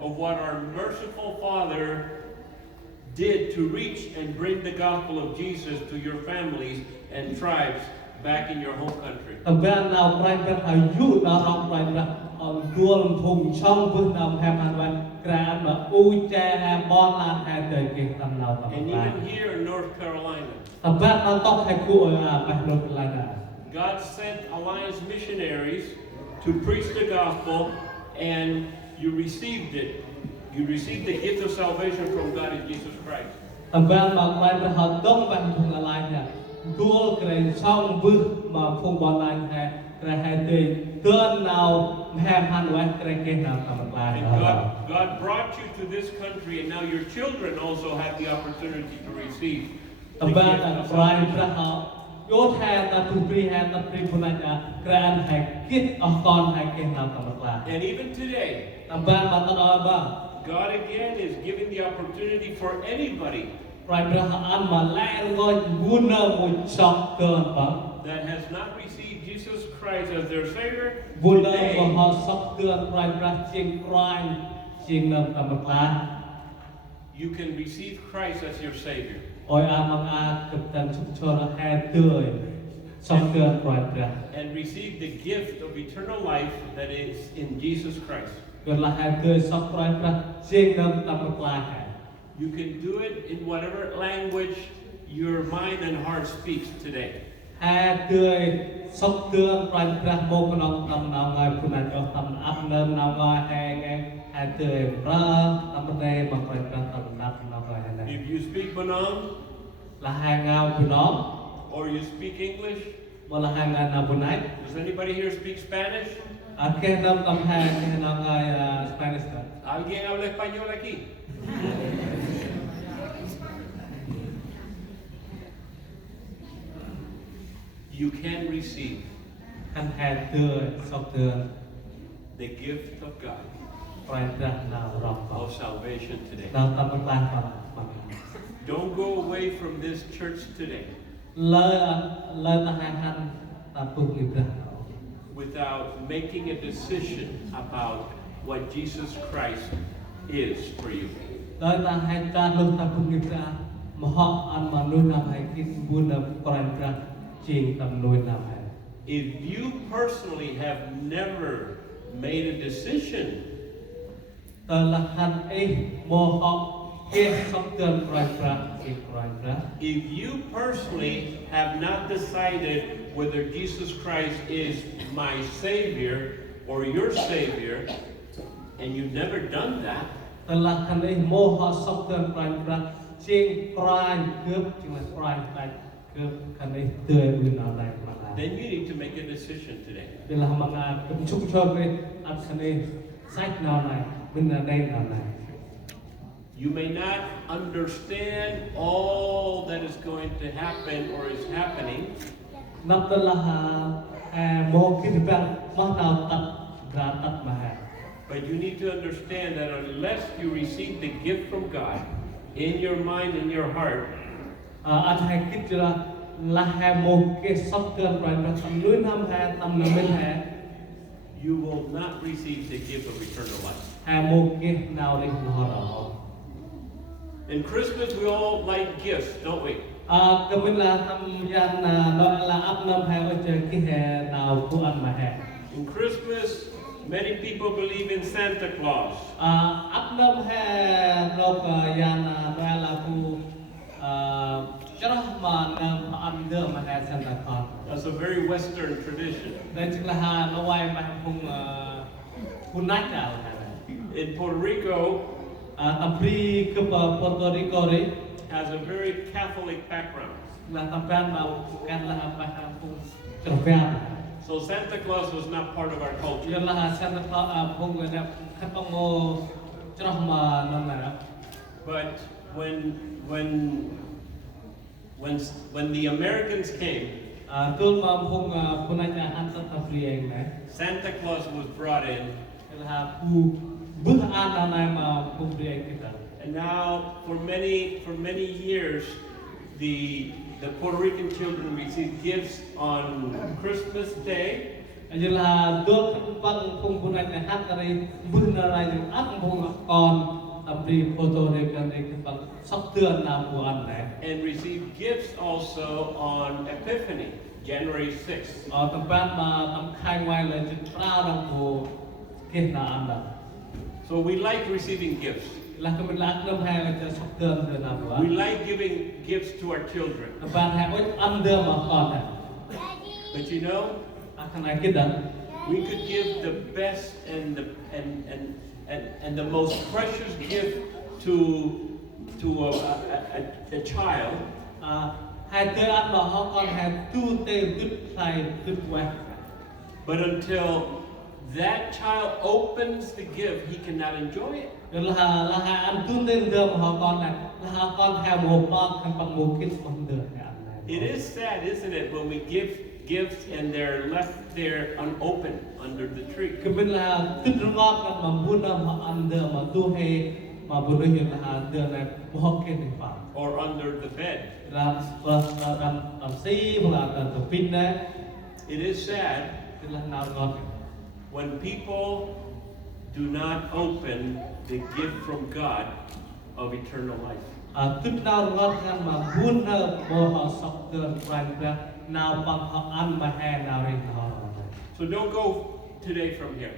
of what our merciful Father did to reach and bring the gospel of Jesus to your families and tribes back in your home country. And even here in North Carolina, God sent Alliance missionaries to preach the gospel, and you received it. You received the gift of salvation from God in Jesus Christ. And God brought you to this country, and now your children also have the opportunity to receive the gift of salvation. And even today, God again is giving the opportunity for anybody that has not received Jesus Christ as their Savior today. You can receive Christ as your Savior. And receive the gift of eternal life that is in Jesus Christ. You can do it in whatever language your mind and heart speaks today. If you speak Bunong, or you speak English, does anybody here speak Spanish? ¿Alguien habla español aquí? You can receive the gift of God of salvation today. Don't go away from this church today without making a decision about what Jesus Christ is for you. If you personally have never made a decision, if you personally have not decided whether Jesus Christ is my Savior or your Savior, and you've never done that, then you need to make a decision today. You may not understand all that is going to happen or is happening, but you need to understand that unless you receive the gift from God in your mind and your heart, you will not receive the gift of eternal life. In Christmas, we all like gifts, don't we? In Christmas, many people believe in Santa Claus. That's a very Western tradition. In Puerto Rico, has a very Catholic background. So Santa Claus was not part of our culture. But when the Americans came, Santa Claus was brought in. And now, for many years, the Puerto Rican children receive gifts on Christmas Day giờ là được bằng phong phú này hát cái này bưng này những áp phong còn tầm đi photo này cái này bằng sắp tường nào của anh này. And receive gifts also on Epiphany, January 6th. Tầm ban mà tầm khai ngoài là chữ ra đồng hồ kết là anh đó. So we like receiving gifts. Là cái mình lạc năm hai là chữ sắp tường từ nào của. We like giving gifts to our children. Tầm ban hai ôi ăn đưa mà còn này. But you know, Thằng này kết đắng. we could give the best and the most precious gift to a child. Hai đứa ăn mà họ còn hai tu tên cứt thầy cứt quẹt. But until that child opens the gift, he cannot enjoy it. Là hai ăn tu tên đưa mà họ còn này là họ còn hai một con thằng bằng một kết không được này. It is sad, isn't it, when we give gifts and they're left there unopened under the tree. Cái bên là cứt ngọt là mà buôn họ ăn đưa mà tu hay mà buôn hiện là đưa này họ kết được phải. Or under the bed. Làm xí hoặc là tổ pin đấy. It is sad Là nào ngọt. when people do not open the gift from God of eternal life. Tức nào ngọt ngăn mà buôn bồ họ sọc tường quanh ra nào bằng họ ăn mà hè nào rình họ. So don't go today from here.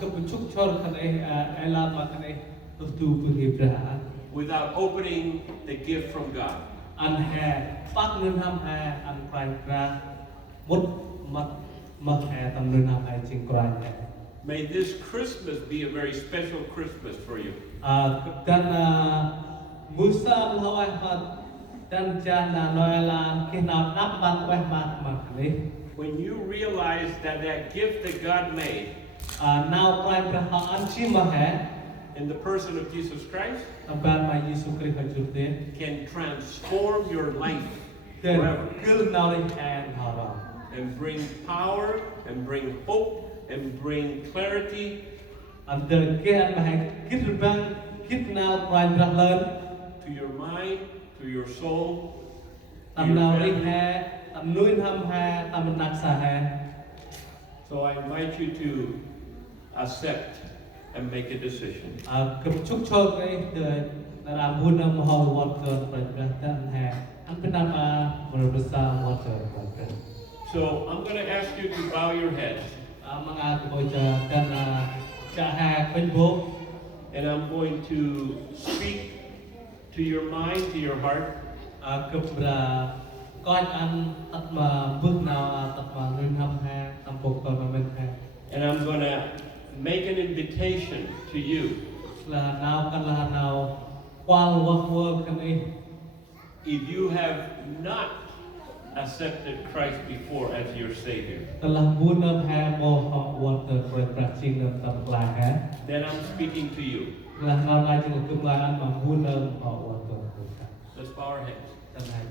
Cái một chút cho cái này ai làm mà cái này tu phương hiệp ra. Without opening the gift from God. Ăn hè bắt nên ham hè ăn quanh ra một mất hè tầm nên ham hè chinh quanh. May this Christmas be a very special Christmas for you. Dan Musa Muhammad dan jana noela kina dapat wehmat makni. When you realize that that gift that God made Now prime prahaan chi mahe in the person of Jesus Christ tamban ma Yesu Christ hajute can transform your life then forever kil now in hand hara and bring power and bring hope and bring clarity under kian mahe kit Rblang kit now prime prahan to your mind, to your soul, to tam your now in family. ha tam nuin ham ha tam nak sa ha. So I invite you to accept and make a decision. Cầm chúc cho cái đời là làm buôn năm hồi water berkat hè anh pernah berbesar water berkat. So I'm going to ask you to bow your heads. Mengaku baca dan cahaya penbuk. And I'm going to speak to your mind, to your heart. Kepada coi anh tất mà bước nào tất mà lên hâm ha tâm phục toàn mà bên ha. And I'm going to make an invitation to you. Là nào qual work kan ấy. If you have not accepted Christ before as your Savior, Telah buôn năm ha mo họ water berpracing năm tâm lại ha. then I'm speaking to you. Là nào lại chỉ một cơm lại ăn mà buôn năm họ water berkat. Let's bow our heads. Dan hai